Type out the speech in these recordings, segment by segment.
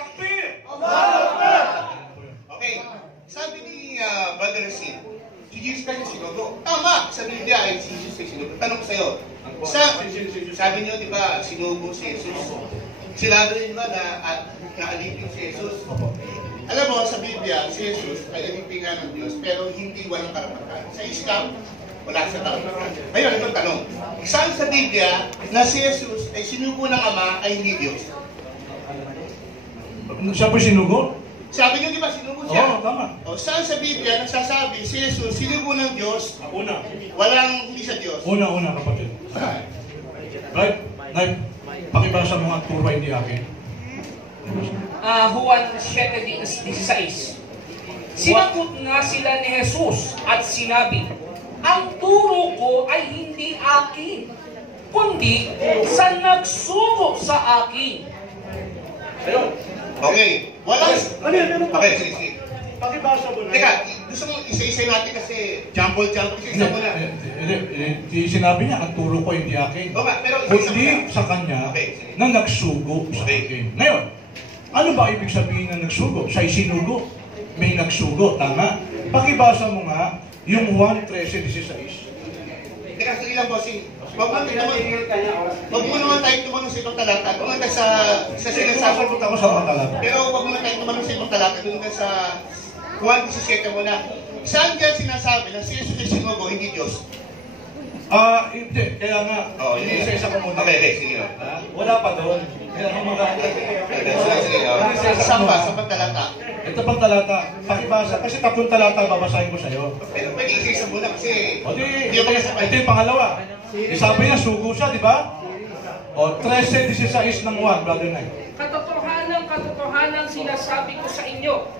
Takbir! Okay, sabi ni Brother Racine, si Jesus Christ yung sinugo. Tama, sa Biblia ay si Jesus ay sinugo. Tanong ko sa'yo, sabi niyo, di ba, sinugo si Jesus? Sinabi rin ba na alipin si Jesus? Alam mo, sa Biblia, si Jesus ay alipin nga ng Diyos, pero hindi walang karapatan. Sa Islam, wala siya karapatan. Ngayon, itong tanong, saan sa Biblia na si Jesus ay sinugo ng Ama ay hindi Diyos? Siya po sinugo? Sabi niyo, di ba, sinugo siya? Oo, tama. O, saan sa Biblia nagsasabi si Jesus sinugo ng Diyos, Una. walang hindi siya Diyos? Una, kapatid. Right? Pakibasa mo ang turo hindi akin. Juan 7:16. Sinagot nga sila ni Jesus at sinabi, ang turo ko ay hindi akin, kundi sa nagsugo sa akin. Okay, walang... Ano Okay, sige. Pakibasa mo na. Teka, gusto mo isa-isa natin kasi jumble, isa-isa mo na. Sinabi niya, ang turo ko hindi akin. Okay, pero isa-isa mo Kundi na. sa kanya Okay, sige. na nagsugo sa akin. Ngayon, ano ba ibig sabihin ng nagsugo? Siya'y sinugo. May nagsugo, tama? Pakibasa mo nga yung Juan 13:16. Teka, sige lang, bossing. Huwag mo naman tayo tumanong sa ibang talata. Huwag mo tayo sa sinasabi. Sasagot ako sa mga talata. Pero huwag mo tayo tumanong sa ibang talata. Doon ka sa Juan 17 muna. Saan dyan sinasabi na si Jesus ay sinugo, hindi Diyos? Hindi. Kaya nga, isa-isa ko muna. Okay, sige. Wala pa doon. Kaya ako Sige. Saan talata? Ito pang talata. Pakibasa. Kasi tatlong talata babasahin ko sa'yo. Pero pwede isa-isa muna kasi... O di, ito yung pangalawa. Sabi niya, sugo siya, di ba? O, 13:16 ng 1, Brother Knight. Katotohanan sinasabi ko sa inyo,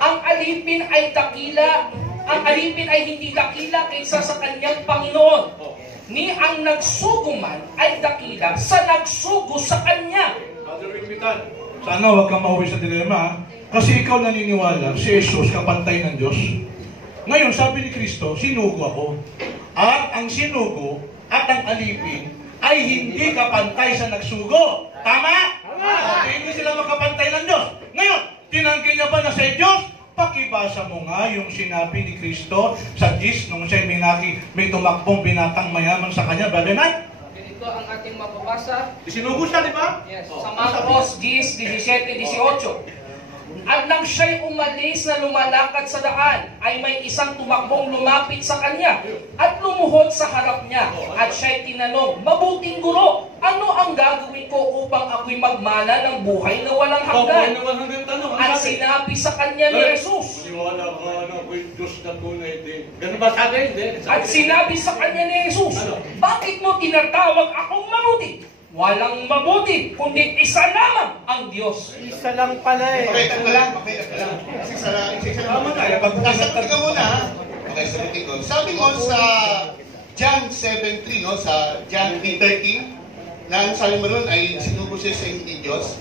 ang alipin ay dakila, ang alipin ay hindi dakila kaysa sa kanyang Panginoon. Ni ang nagsugo man ay dakila sa nagsugo sa kanya. Brother Rimitan, sana huwag kang mauwi sa dilema, ha? Kasi ikaw naniniwala, si Jesus kapantay ng Diyos. Ngayon, sabi ni Kristo, sinugo ako. At ang sinugo at ang alipin ay hindi kapantay sa nagsugo. Tama? Kasi hindi sila magkapantay ng Diyos. Ngayon, tinanggi niya ba na sa Diyos? Pakibasa mo nga yung sinabi ni Kristo sa 10 nung siya may tumakbong binatang mayaman sa kanya. Brother Knight? Ganito ang ating mababasa. Sinugo siya, di ba? Yes. Sa Marcos 10:17-18. At nang siya'y umalis na lumalakad sa daan, ay may isang tumakbong lumapit sa kanya at lumuhod sa harap niya. At siya'y tinanong, mabuting guro, ano ang gagawin ko upang ako'y magmana ng buhay na walang hanggan? At sinabi sa kanya ni Jesus, at sinabi sa kanya ni Jesus, bakit mo tinatawag akong mabuti? Walang mabuti, kundi isa lamang ang Diyos. Isa lang pala eh. Okay, ka lang. Isa lang. Sagutin ka muna, ha? Okay, sagutin ko. Sabi mo sa John 7:3, no? Sa John 3:13, na ang sabi mo ron ay sinugo siya sa hindi Diyos.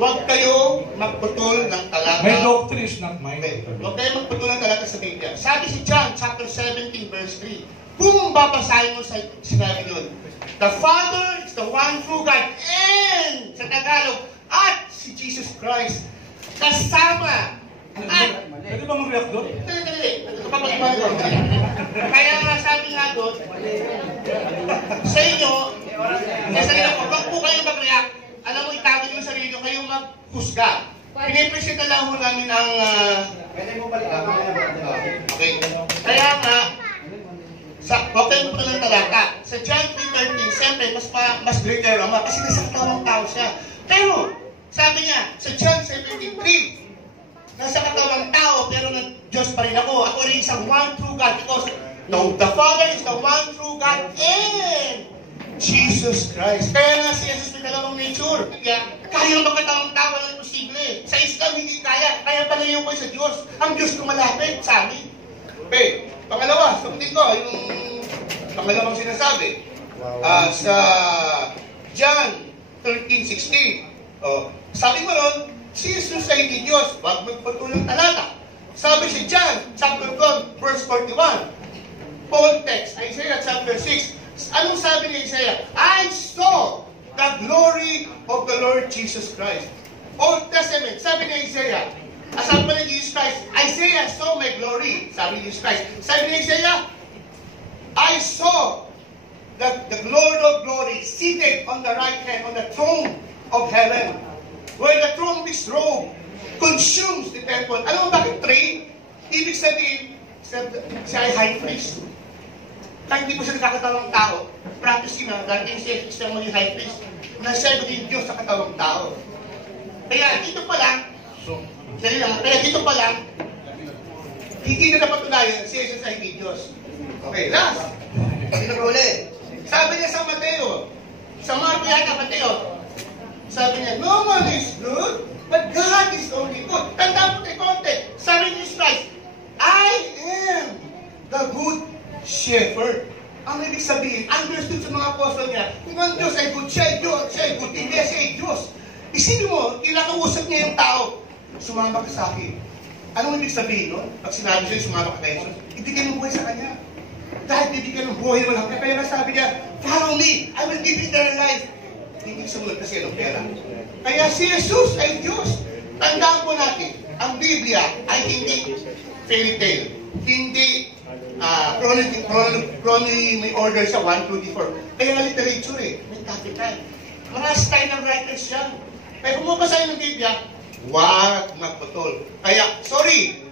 Huwag kayo magputol ng talata. May doctrines not mine. Huwag kayo magputol ng talata sa Biblia. Sabi si John, chapter 17, verse 3. Kung babasahin mo sa sinabi yun, the Father is the one true God, and sa Tagalog, at si Jesus Christ, kasama. At, Pwede ba mag-react doon? dali. Kaya nga sabi nga doon, sa inyo, wag po kayo mag-react. Alam mo, itago nyo yung sarili nyo, kayo mag-husga. Pinipresenta lang ho namin ang... Okay. Kaya nga, huwag kayo po ng talata. Sa John 3:13, siyempre, mas greater Ama kasi nasa katawang tao siya. Pero, sabi niya, sa John 17:3, nasa katawang tao, pero Diyos pa rin ako. Ako rin isang one true God because the Father is the one true God and Jesus Christ. Kaya nga si Jesus may dalawang nature. Kaya magkatawang tao lang posible. Sa Islam, hindi kaya. Kaya palayo ko sa Diyos. Ang Diyos lumalapit sa amin. Okay. Pangalawa, sagutin ko yung pangalawang sinasabi. Sa John 13:16. Sabi mo ron, si Jesus ay hindi Diyos. Huwag magpatulang talata. Sabi si John, chapter 12, verse 41. Context, Isaiah chapter 6. Anong sabi ni Isaiah? I saw the glory of the Lord Jesus Christ. Old Testament, sabi ni Isaiah, sabi pa ni Jesus Christ, Isaiah saw my glory. Sabi ni Jesus Christ. Sabi ni Isaiah, I saw the Lord of glory seated on the right hand, on the throne of heaven, where the throne of his robe consumes the temple. Alam mo bakit three? Ibig sabihin, siya ay high priest. Kahit hindi pa siya nakakatawang tao, practicing na, darating siya maging high priest, na siya maging Diyos sa katawang tao. Kaya dito pa lang, kaya dito pa lang, hindi na napatunayan si Jesus ay Diyos. Okay, last. Pinag-uli. Sabi niya sa Mateo, sa Marco yata Mateo, sabi niya, no man is good, but God is only good. Tandaan mo tayo konti. Sabi ni Jesus Christ, I am the good shepherd. Ang ibig sabihin, understood sa mga apostol niya, kung ang Diyos ay good, siya ay Diyos, siya ay good, hindi siya ay Diyos. Isipin mo, kinakausap niya yung tao, sumama ka sa akin. Anong ibig sabihin nun? Pag sinabi siya, sumama ka kay Jesus, ibigay mo buhay sa kanya. Dahil bibigyan ng buhay mo lang. Kaya nga sabi niya, follow me, I will give you eternal life. Hindi sumunod kasi ng pera. Kaya si Jesus ay Diyos. Tandaan po natin, ang Biblia ay hindi fairy tale. Hindi chronology may order sa 1, 2, 3, 4. Kaya nga literature eh, may capital. Mga style ng writers yan. Kaya kung mabasahin ng Biblia, wag magputol. Kaya, sorry,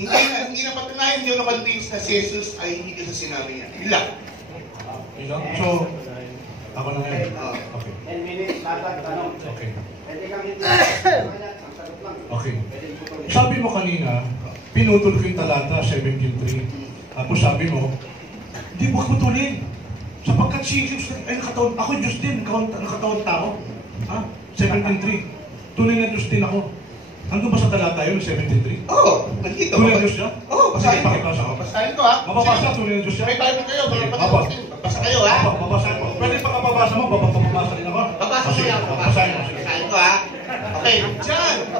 hindi na patunayan yung convince na si Jesus ay hindi sa sinabi niya. Ilang. Ilang? So, ako na ngayon. Okay. 10 minutes, lahat tanong. Okay. Pwede kang hindi. Ang sagot lang. Okay. Sabi mo kanina, pinutol ko yung talata 17.3. Tapos sabi mo, hindi mo putulin. Sapagkat si Jesus ay nakataon, ako Diyos din, nakataon tao. Ha? 17.3. Tunay na Diyos din ako. Andun ba sa talata yun, 17.3? Oo, nandito. Tunay na Diyos siya? Oo, basahin ko. Pakipasa ko. Basahin ko ha. Mababasa, tunay na Diyos siya? May Bible kayo, Okay, basa kayo ha. Babasa ko. Pwede pa kapabasa mo, babasa din ako. Babasa ko lang. Basahin mo. Basahin ko ha. Okay, John.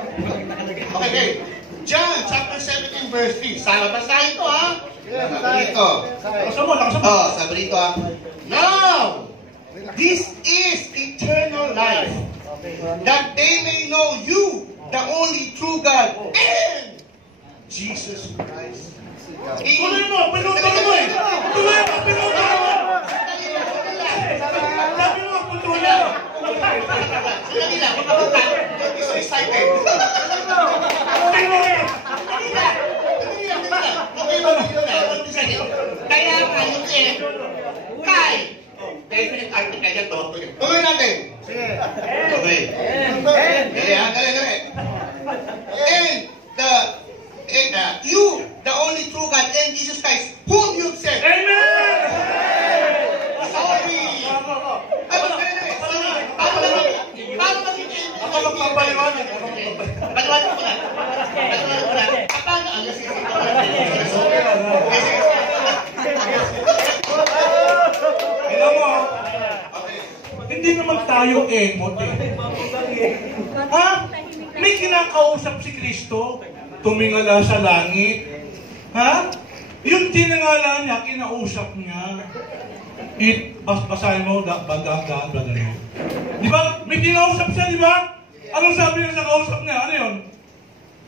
Okay, John chapter 17 verse 3. Sana basahin ko ha. Sabi dito. Lakasan mo, lakasan mo. Oh, sabi dito ha. Now, this is eternal life, that they may know you, the only true God, and Jesus Christ. Tuloy mo, pinutol mo eh. Tuloy mo, pinutol mo. Sabi mo, putulin mo. Sandali lang, magkakita. Don't be so excited. Kaya nga yung kay definite article yan to. Tuloy natin. Sige. Okay. Kaya, dali. And you, the only true God, and Jesus Christ, whom you sent. Amen! Sorry. Paano magiging? Ako magpapaliwanag. Paliwanag ko na. Paano? Alam mo, hindi naman tayo emot eh. Ha? May kinakausap si Kristo, tumingala sa langit. Ha? Yung tinangala niya, kinausap niya. Basahin mo, bandang-daan. Di ba? May kinausap siya, di ba? Anong sabi niya sa kausap niya? Ano yun?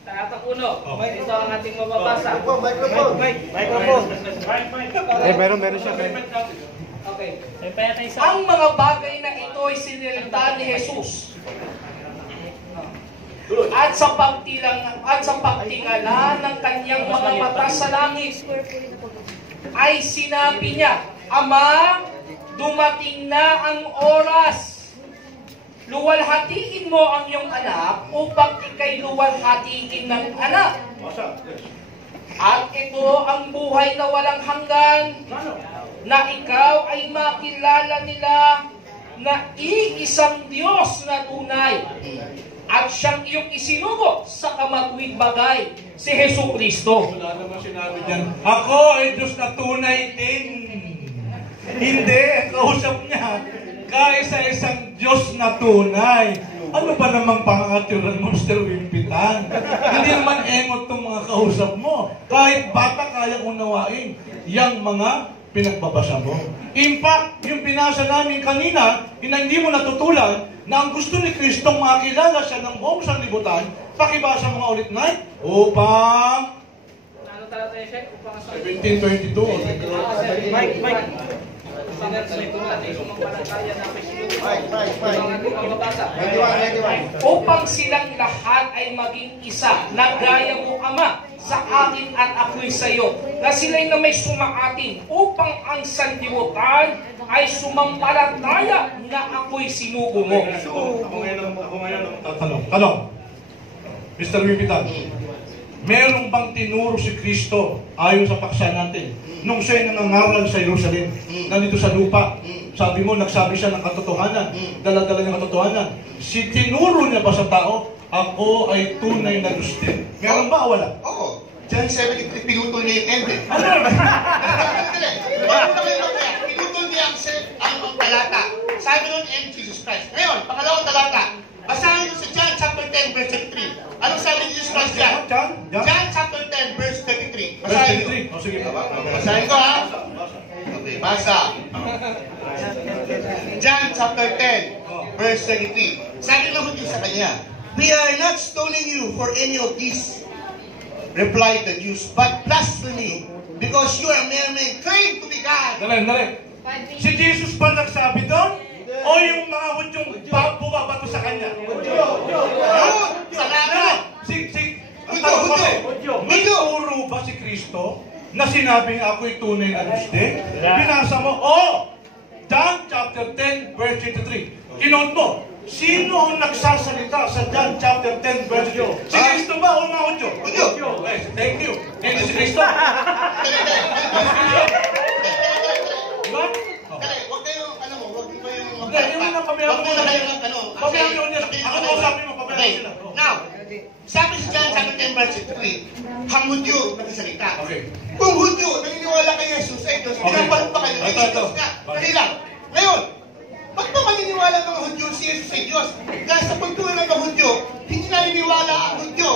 Talata 1. Ito ang ating mababasa. Microphone. Meron siya. Okay. Ang mga bagay na ito ay sinilita ni Jesus. At sa pagtingala ng kanyang mga mata sa langit, ay sinabi niya, Ama, dumating na ang oras. Luwalhatiin mo ang iyong anak upang ikay luwalhatiin ng anak. At ito ang buhay na walang hanggan, na ikaw ay makilala nila na iisang Diyos na tunay at siyang iyong isinugo sa kamatuwid bagay, si Jesucristo. Wala naman sinabi dyan, ako ay Diyos na tunay din. Hindi, kausap niya, kaisa-isang Diyos na tunay. Ano ba namang pangangaturan mo, Mr. Wimpitan? Hindi naman engot itong mga kausap mo. Kahit bata kaya unawain, yang mga pinagbabasa mo. In fact, yung binasa namin kanina, hindi mo natutulan na ang gusto ni Kristong makilala siya ng buong sanlibutan, pakibasa mo nga ulit na, upang Ano talaga tayo, Shek? Upang sa 17:22 o Mike. upang silang lahat ay maging isa, na gaya mo, Ama, sa akin at ako'y sa iyo, na sila'y na may sumaatin, upang ang sanlibutan ay sumampalataya na ako'y sinugo mo. Ako ngayon ang tanong. Mr. Wipitan, merong bang tinuro si Kristo ayon sa paksa natin nung siya'y nangangaral sa Jerusalem, nandito sa lupa? Sabi mo, nagsabi siya ng katotohanan, dala-dala ng katotohanan. Tinuro niya ba sa tao, ako ay tunay na Gusto? Meron ba o wala? Oo. John 7:3, pinutol niya yung end eh. Ano? Pinutol niya ang talata. Sabi nun, end Jesus Christ. Ngayon, pangalawang talata. Basahin mo sa John chapter 10, verse 33. Anong sabi ni Jesus Christ dyan? John chapter 10, verse 33. Basahin mo. O sige. Basahin ko ha. Okay, basa. John chapter 10, verse 33. Sabi ng Hudyo sa kanya, "We are not stoning you for any of these," replied the Jews, "but blasphemy, because you are mere men, claim to be God." Dali. Si Jesus ba nagsabi doon? O yung mga Hudyong bumabato sa kanya? Salamat! Hudyo. May turo ba si Kristo na sinabing ako'y tunay na Gusto? Binasa mo, John chapter 10, verse 23. Kinont mo, sino ang nagsasalita sa John chapter 10, verse 23? Si Kristo ba o mga Hudyo? Hudyo. Thank you. Hindi si Kristo. Diba? Huwag kayong, huwag kayong Hindi, yung mga pabayaan mo na kayo. Pabayaan mo niya. Ako na usapin mo, pabayaan mo sila. Now, sabi sa John chapter 10, verse 3, ang Hudyo nagsasalita. Okay. Kung Hudyo naniniwala kay Jesus ay Diyos, pinapalit pa kayo, ay Diyos nga. Dali lang. Ngayon, ba't ba maniniwala ng Hudyo si Jesus ay Diyos? Dahil sa pagtuwa ng Hudyo, hindi naniniwala ang Hudyo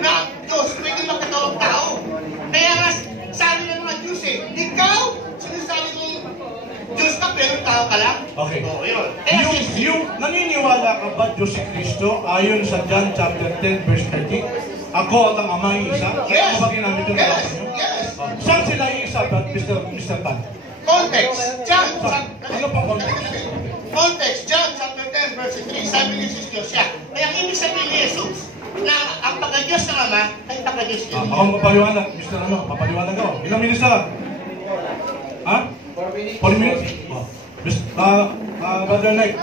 na ang Diyos pwede magkatawang tao. Kaya nga, sabi ng mga Diyos ikaw, sinasabi mong Diyos ka pero tao ka lang? Okay. Yun. Kaya Yung naniniwala ka ba Diyos si Kristo ayon sa John chapter 10 verse 30? Ako at ang Ama ay isa? Yes. Ano ba ginamit yung Yes. dalawa niyo? Yes. Saan sila yung isa, Mr. Tan? Context. John. Ano pang context? Context. John chapter 10 verse 3. Sabi ni Jesus Diyos siya. Kaya ang ibig sabihin ni Jesus na ang pagka-Diyos ng Ama ay pagka-Diyos din. Ako mapaliwanag, Mr. Papaliwanag ako. Ilang minutes na lang? Ha? 4 minutes? Brother Knight,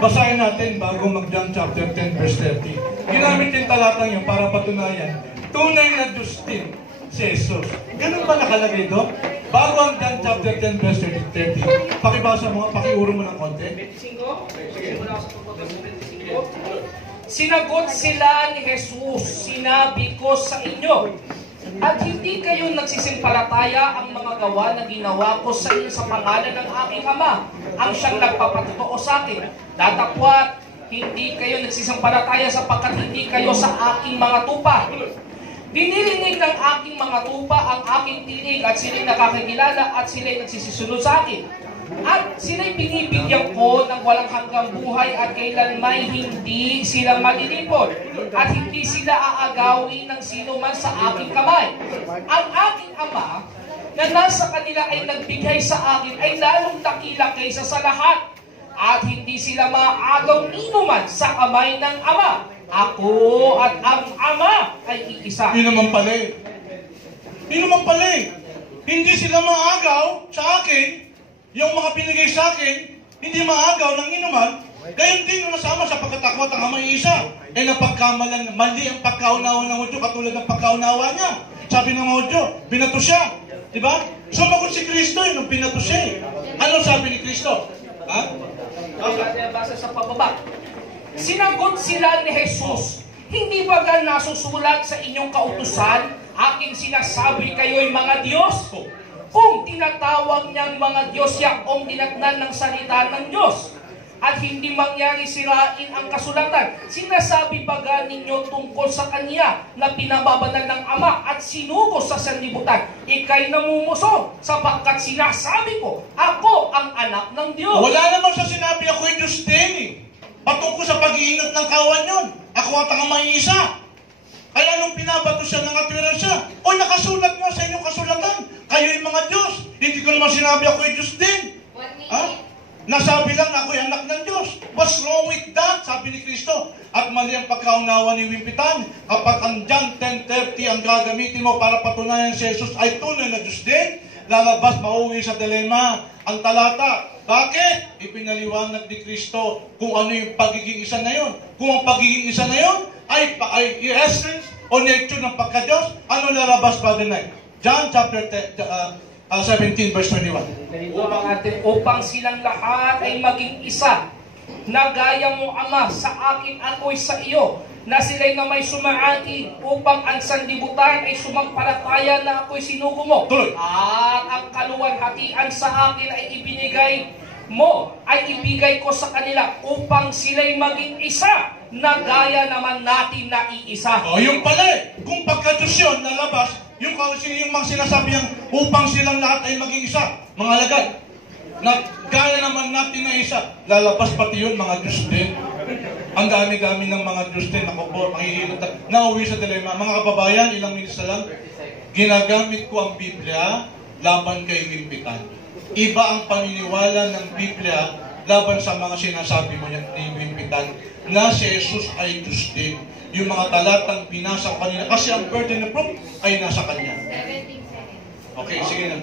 basahin natin bago mag-John chapter 10 verse 30. Ginamit yung talatang yun para patunayan, tunay na Diyos din si Jesus. Ganun ba nakalagay doon? Bago ang John chapter 10 verse 30. Pakibasa mo, pakiuro mo ng konti. 25? Simula sa pagbagas ng 25. Sinagot sila ni Jesus, sinabi ko sa inyo, at hindi kayo nagsisimpalataya ang mga gawa na ginawa ko sa inyo sa pangalan ng aking Ama, ang siyang nagpapatotoo sa akin. Datapwat, hindi kayo nagsisimpalataya sapagkat hindi kayo sa aking mga tupa. Dinirinig ng aking mga tupa ang aking tinig at sila'y nakakakilala at sila'y nagsisisunod sa akin. At sila'y binibigyan ko ng walang hanggang buhay at kailanmay hindi sila malilipot at hindi sila aagawin ng sino man sa aking kamay. Ang aking Ama na nasa kanila ay nagbigay sa akin ay lalong dakila kaysa sa lahat at hindi sila maaagaw inuman sa kamay ng Ama. Ako at ang Ama ay iisa. Yun naman pala eh. Hindi sila maagaw sa akin. Yung mga binigay sa akin, hindi maagaw ng inuman, gayon din yung nasama sa pagkatakwat ang Ama isa. Napagkamalan, mali ang pagkaunawa ng Hudyo katulad ng pagkaunawa niya. Sabi ng Hudyo, binato siya. Diba? Sumagot si Kristo nung binato siya. Ano sabi ni Kristo? Ha? Basa sa pababa. Sinagot sila ni Jesus, hindi ba nasusulat sa inyong kautusan, aking sinasabi kayo'y mga Diyos? Kung tinatawag niyang mga Diyos yakong dinatnan ng salita ng Diyos. at hindi mangyari sirain ang kasulatan. Sinasabi baga ninyo tungkol sa kanya na pinababanal ng Ama at sinugo sa sanlibutan? Ika'y namumuso sapagkat sinasabi ko, ako ang anak ng Diyos. Wala naman sa sinabi ako yung Diyos din eh. Patungkol sa pag-iingat ng kawan yun. Ako at ang may isa. Kaya nung pinabato siya, nakatwiran siya, o nakasulat nga sa inyong kasulatan, kayo yung mga Diyos. Hindi ko naman sinabi ako yung Diyos din. Ha? Nasabi lang na ako'y anak ng Diyos. What's wrong with that? Sabi ni Kristo. At mali ang pagkaunawa ni Wimpitan. Kapag ang John 10:30 ang gagamitin mo para patunayan si Jesus ay tunay na Diyos din, lalabas mauwi sa dilema ang talata. Bakit? Ipinaliwanag ni Kristo kung ano yung pagiging isa na yun. Kung ang pagiging isa na yun ay essence o nature ng pagka-Diyos, ano lalabas ba din ay? John chapter 17 verse 21. Upang silang lahat ay maging isa, na gaya mo, Ama, sa akin ako'y sa iyo, na sila'y na may sumaati, upang ang sanlibutan ay sumampalataya na ako'y sinugo mo. Tuloy. At ang kaluwalhatian sa akin ay ibinigay mo, ay ibigay ko sa kanila, upang sila'y maging isa, na gaya naman natin na iisa. O, yung pala eh. Kung pagka-Diyos yun, nalabas, yung mga sinasabi yung upang silang lahat ay maging isa, mga alagad, na gaya naman natin na isa, lalabas pati yun, mga Diyos din. Ang dami-dami ng mga Diyos din, ako po, mahihilot na, nauwi sa dilema. Mga kababayan, ilang minutes na lang, ginagamit ko ang Biblia laban kay Wimpitan. Iba ang paniniwala ng Biblia laban sa mga sinasabi mo ni Wimpitan na si Jesus ay Diyos din. Yung mga talatang binasa ko kanina, kasi ang burden of proof ay nasa Kanya. 17 seconds. Okay, sige na.